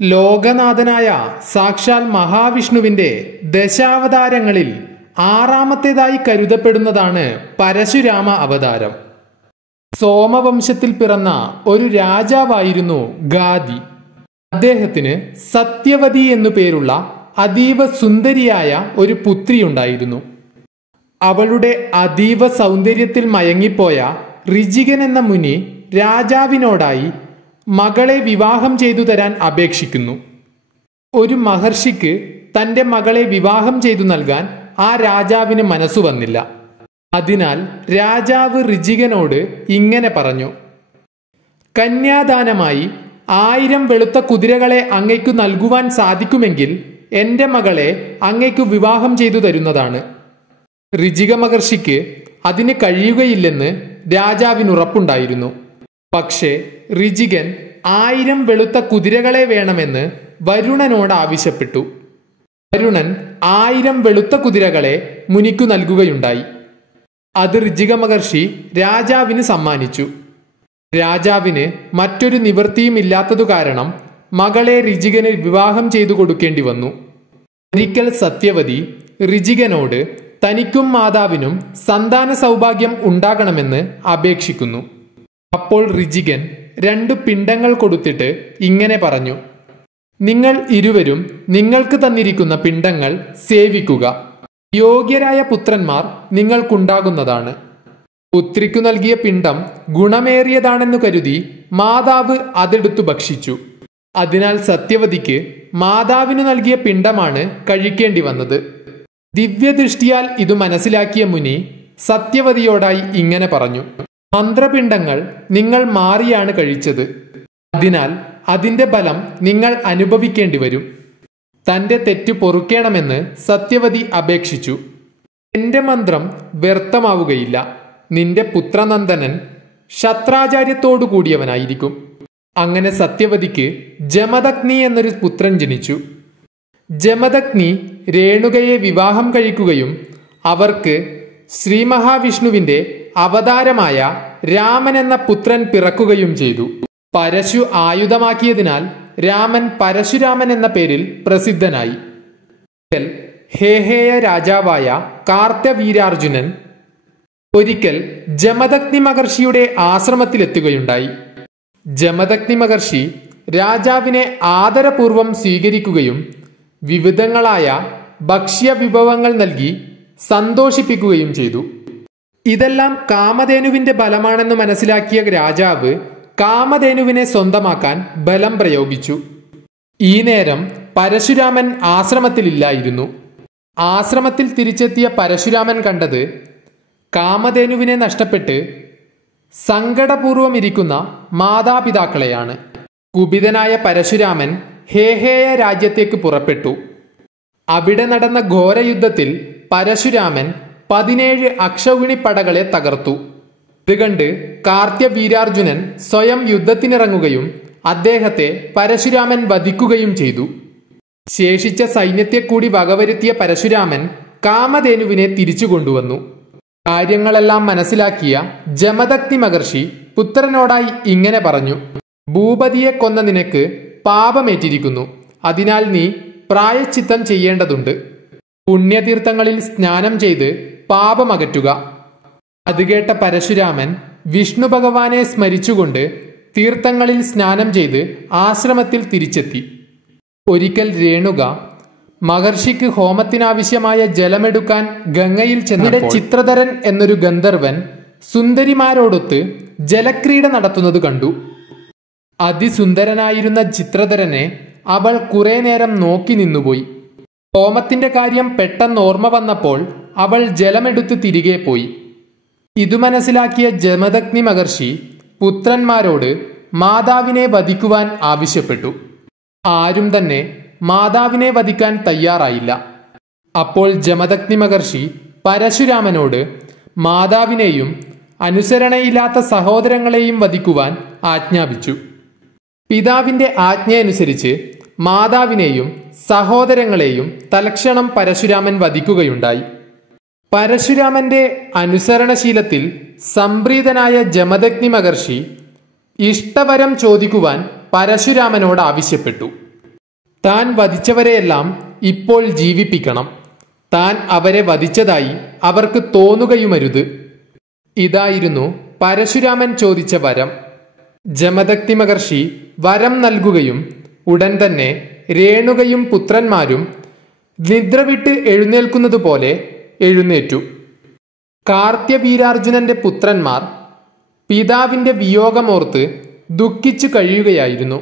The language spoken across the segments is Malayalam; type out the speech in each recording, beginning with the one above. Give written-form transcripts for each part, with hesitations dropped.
ലോകനാഥനായ സാക്ഷാൽ മഹാവിഷ്ണുവിന്റെ ദശാവതാരങ്ങളിൽ ആറാമത്തേതായി കരുതപ്പെടുന്നതാണ് പരശുരാമ അവതാരം. സോമവംശത്തിൽ പിറന്ന ഒരു രാജാവായിരുന്നു ഗാദി. അദ്ദേഹത്തിന് സത്യവതി എന്നു പേരുള്ള അതീവ സുന്ദരിയായ ഒരു പുത്രിയുണ്ടായിരുന്നു. അവളുടെ അതീവ സൗന്ദര്യത്തിൽ മയങ്ങിപ്പോയ ഋജികൻ എന്ന മുനി രാജാവിനോടായി മകളെ വിവാഹം ചെയ്തു തരാൻ അപേക്ഷിക്കുന്നു. ഒരു മഹർഷിക്ക് തൻ്റെ മകളെ വിവാഹം ചെയ്തു നൽകാൻ ആ രാജാവിന് മനസ്സു വന്നില്ല. അതിനാൽ രാജാവ് ഋജികനോട് ഇങ്ങനെ പറഞ്ഞു: കന്യാദാനമായി 1000 വെളുത്ത കുതിരകളെ അങ്ങയ്ക്കു നൽകുവാൻ സാധിക്കുമെങ്കിൽ എൻ്റെ മകളെ അങ്ങയ്ക്കു വിവാഹം ചെയ്തു തരുന്നതാണ്. ഋജിക മഹർഷിക്ക് അതിന് കഴിയുകയില്ലെന്ന് രാജാവിന് ഉറപ്പുണ്ടായിരുന്നു. പക്ഷേ ഋജികൻ 1000 വെളുത്ത കുതിരകളെ വേണമെന്ന് വരുണനോട് ആവശ്യപ്പെട്ടു. വരുണൻ 1000 വെളുത്ത കുതിരകളെ മുനിക്കു നൽകുകയുണ്ടായി. അത് ഋജിക മഹർഷി രാജാവിന് സമ്മാനിച്ചു. രാജാവിന് മറ്റൊരു നിവൃത്തിയുമില്ലാത്തതു കാരണം മകളെ ഋജികന് വിവാഹം ചെയ്തു കൊടുക്കേണ്ടി വന്നു. ഒരിക്കൽ സത്യവതി ഋജികനോട് തനിക്കും മാതാവിനും സന്താന സൗഭാഗ്യം ഉണ്ടാകണമെന്ന് അപേക്ഷിക്കുന്നു. അപ്പോൾ ഋജികൻ 2 പിണ്ടങ്ങൾ കൊടുത്തിട്ട് ഇങ്ങനെ പറഞ്ഞു: നിങ്ങൾ ഇരുവരും നിങ്ങൾക്ക് തന്നിരിക്കുന്ന പിണ്ടങ്ങൾ സേവിക്കുക. യോഗ്യരായ പുത്രന്മാർ നിങ്ങൾക്കുണ്ടാകുന്നതാണ്. പുത്രിക്കു നൽകിയ പിണ്ടം ഗുണമേറിയതാണെന്നു കരുതി മാതാവ് അതെടുത്തു ഭക്ഷിച്ചു. അതിനാൽ സത്യവതിക്ക് മാതാവിനു നൽകിയ പിണ്ടമാണ് കഴിക്കേണ്ടി വന്നത്. ദിവ്യദൃഷ്ടിയാൽ ഇത് മനസ്സിലാക്കിയ മുനി സത്യവതിയോടായി ഇങ്ങനെ പറഞ്ഞു: മന്ത്രപിണ്ഡങ്ങൾ നിങ്ങൾ മാറിയാണ് കഴിച്ചത്. അതിനാൽ അതിന്റെ ഫലം നിങ്ങൾ അനുഭവിക്കേണ്ടി വരും. തന്റെ തെറ്റ് പൊറുക്കേണമെന്ന് സത്യവതി അപേക്ഷിച്ചു. എന്റെ മന്ത്രം വ്യർത്ഥമാവുകയില്ല. നിന്റെ പുത്രനന്ദനൻ ശത്രാചാര്യത്തോടു കൂടിയവനായിരിക്കും. അങ്ങനെ സത്യവതിക്ക് ജമദഗ്നി എന്നൊരു പുത്രൻ ജനിച്ചു. ജമദഗ്നി രേണുകയെ വിവാഹം കഴിക്കുകയും അവർക്ക് ശ്രീ മഹാവിഷ്ണുവിന്റെ അവതാരമായ രാമൻ എന്ന പുത്രൻ പിറക്കുകയും ചെയ്തു. പരശു ആയുധമാക്കിയതിനാൽ രാമൻ പരശുരാമൻ എന്ന പേരിൽ പ്രസിദ്ധനായി. ഹേഹേയ രാജാവായ കാർത്തവീര്യാർജുനൻ ഒരിക്കൽ ജമദഗ്നി മഹർഷിയുടെ ആശ്രമത്തിലെത്തുകയുണ്ടായി. ജമദഗ്നി മഹർഷി രാജാവിനെ ആദരപൂർവം സ്വീകരിക്കുകയും വിവിധങ്ങളായ ഭക്ഷ്യവിഭവങ്ങൾ നൽകി സന്തോഷിപ്പിക്കുകയും ചെയ്തു. ഇതെല്ലാം കാമധേനുവിന്റെ ബലമാണെന്ന് മനസ്സിലാക്കിയ രാജാവ് കാമധേനുവിനെ സ്വന്തമാക്കാൻ ബലം പ്രയോഗിച്ചു. ഈ നേരം പരശുരാമൻ ആശ്രമത്തിലില്ലായിരുന്നു. ആശ്രമത്തിൽ തിരിച്ചെത്തിയ പരശുരാമൻ കണ്ടത് കാമധേനുവിനെ നഷ്ടപ്പെട്ട് സങ്കടപൂർവം ഇരിക്കുന്ന മാതാപിതാക്കളെയാണ്. കുപിതനായ പരശുരാമൻ ഹേഹേയ രാജ്യത്തേക്ക് പുറപ്പെട്ടു. അവിടെ നടന്ന ഘോരയുദ്ധത്തിൽ പരശുരാമൻ 17 അക്ഷൗഹിണി പടകളെ തകർത്തു. ഇത് കണ്ട് കാർത്യവീര്യാർജുനൻ സ്വയം യുദ്ധത്തിനിറങ്ങുകയും അദ്ദേഹത്തെ പരശുരാമൻ വധിക്കുകയും ചെയ്തു. ശേഷിച്ച സൈന്യത്തെ കൂടി വകവരുത്തിയ പരശുരാമൻ കാമധേനുവിനെ തിരിച്ചു കൊണ്ടുവന്നു. കാര്യങ്ങളെല്ലാം മനസ്സിലാക്കിയ ജമദഗ്നി മഹർഷി പുത്രനോടായി ഇങ്ങനെ പറഞ്ഞു: ഭൂപതിയെ കൊന്ന നിനക്ക് പാപമേറ്റിരിക്കുന്നു. അതിനാൽ നീ പ്രായശ്ചിത്തം ചെയ്യേണ്ടതുണ്ട്. പുണ്യതീർത്ഥങ്ങളിൽ സ്നാനം ചെയ്ത് പാപമകറ്റുക. അത് കേട്ട പരശുരാമൻ വിഷ്ണു ഭഗവാനെ സ്മരിച്ചുകൊണ്ട് തീർത്ഥങ്ങളിൽ സ്നാനം ചെയ്ത് ആശ്രമത്തിൽ തിരിച്ചെത്തി. ഒരിക്കൽ രേണുക മഹർഷിക്ക് ഹോമത്തിനാവശ്യമായ ജലമെടുക്കാൻ ഗംഗയിൽ ചെന്നിടെ ചിത്രധരൻ എന്നൊരു ഗന്ധർവൻ സുന്ദരിമാരോടൊത്ത് ജലക്രീഡ നടത്തുന്നത് കണ്ടു. അതിസുന്ദരനായിരുന്ന ചിത്രധരനെ അവൾ കുറെ നേരം നോക്കി നിന്നുപോയി. ഹോമത്തിന്റെ കാര്യം പെട്ടെന്ന് ഓർമ്മ വന്നപ്പോൾ അവൾ ജലമെടുത്ത് തിരികെ പോയി. ഇതു മനസ്സിലാക്കിയ ജമദഗ്നി മഹർഷി പുത്രന്മാരോട് മാതാവിനെ വധിക്കുവാൻ ആവശ്യപ്പെട്ടു. ആരും തന്നെ മാതാവിനെ വധിക്കാൻ തയ്യാറായില്ല. അപ്പോൾ ജമദഗ്നി മഹർഷി പരശുരാമനോട് മാതാവിനെയും അനുസരണയില്ലാത്ത സഹോദരങ്ങളെയും വധിക്കുവാൻ ആജ്ഞാപിച്ചു. പിതാവിന്റെ ആജ്ഞയനുസരിച്ച് മാതാവിനെയും സഹോദരങ്ങളെയും തൽക്ഷണം പരശുരാമൻ വധിക്കുകയുണ്ടായി. പരശുരാമന്റെ അനുസരണശീലത്തിൽ സംപ്രീതനായ ജമദഗ്നി മഹർഷി ഇഷ്ടവരം ചോദിക്കുവാൻ പരശുരാമനോട് ആവശ്യപ്പെട്ടു. താൻ വധിച്ചവരെയെല്ലാം ഇപ്പോൾ ജീവിപ്പിക്കണം. താൻ അവരെ വധിച്ചതായി അവർക്ക് തോന്നുകയുമരുത്. ഇതായിരുന്നു പരശുരാമൻ ചോദിച്ച വരം. ജമദഗ്നി മഹർഷി വരം നൽകുകയും ഉടൻ തന്നെ രേണുകയും പുത്രന്മാരും നിദ്ര വിട്ട് എഴുന്നേൽക്കുന്നതുപോലെ എഴുന്നേറ്റു. കാർത്യവീരാർജുനന്റെ പുത്രന്മാർ പിതാവിന്റെ വിയോഗമോർത്ത് ദുഃഖിച്ചു കഴിയുകയായിരുന്നു.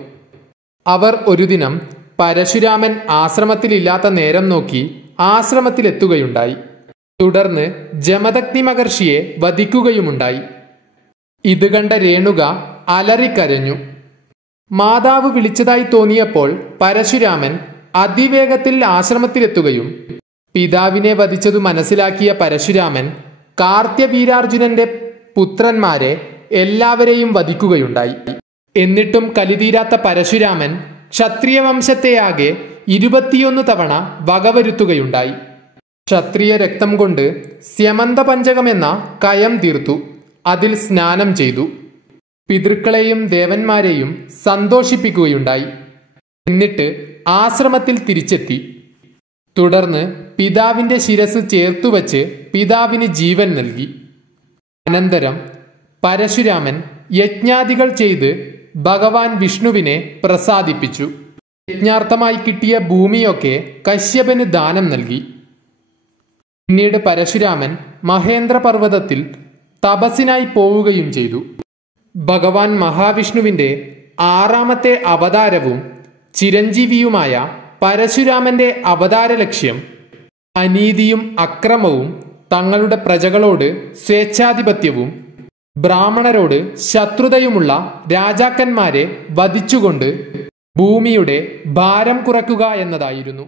അവർ ഒരു ദിനം പരശുരാമൻ ആശ്രമത്തിലില്ലാത്ത നേരം നോക്കി ആശ്രമത്തിലെത്തുകയുണ്ടായി. തുടർന്ന് ജമദഗ്നി മഹർഷിയെ വധിക്കുകയുമുണ്ടായി. ഇത് കണ്ട രേണുക അലറിക്കരഞ്ഞു. മാതാവ് വിളിച്ചതായി തോന്നിയപ്പോൾ പരശുരാമൻ അതിവേഗത്തിൽ ആശ്രമത്തിലെത്തുകയും പിതാവിനെ വധിച്ചതു മനസ്സിലാക്കിയ പരശുരാമൻ കാർത്യവീരാർജുനന്റെ പുത്രന്മാരെ എല്ലാവരെയും വധിക്കുകയുണ്ടായി. എന്നിട്ടും കലിതീരാത്ത പരശുരാമൻ ക്ഷത്രിയ വംശത്തെയാകെ 21 തവണ വകവരുത്തുകയുണ്ടായി. ക്ഷത്രിയ രക്തം കൊണ്ട് സ്യമന്ത പഞ്ചകമെന്ന കയം തീർത്തു. അതിൽ സ്നാനം ചെയ്തു. പിതൃക്കളെയും ദേവന്മാരെയും സന്തോഷിപ്പിക്കുകയുണ്ടായി. എന്നിട്ട് ആശ്രമത്തിൽ തിരിച്ചെത്തി. തുടർന്ന് പിതാവിന്റെ ശിരസ് ചേർത്തുവച്ച് പിതാവിന് ജീവൻ നൽകി. അനന്തരം പരശുരാമൻ യജ്ഞാദികൾ ചെയ്ത് ഭഗവാൻ വിഷ്ണുവിനെ പ്രസാദിപ്പിച്ചു. യജ്ഞാർത്ഥമായി കിട്ടിയ ഭൂമിയൊക്കെ കശ്യപന് ദാനം നൽകി. പിന്നീട് പരശുരാമൻ മഹേന്ദ്ര പർവ്വതത്തിൽ തപസ്സിനായി പോവുകയും ചെയ്തു. ഭഗവാൻ മഹാവിഷ്ണുവിന്റെ 6ാമത്തെ അവതാരവും ചിരഞ്ജീവിയുമായ പരശുരാമന്റെ അവതാര ലക്ഷ്യം അനീതിയും അക്രമവും, തങ്ങളുടെ പ്രജകളോട് സ്വേച്ഛാധിപത്യവും, ബ്രാഹ്മണരോട് ശത്രുതയുമുള്ള രാജാക്കന്മാരെ വധിച്ചുകൊണ്ട് ഭൂമിയുടെ ഭാരം കുറയ്ക്കുക എന്നതായിരുന്നു.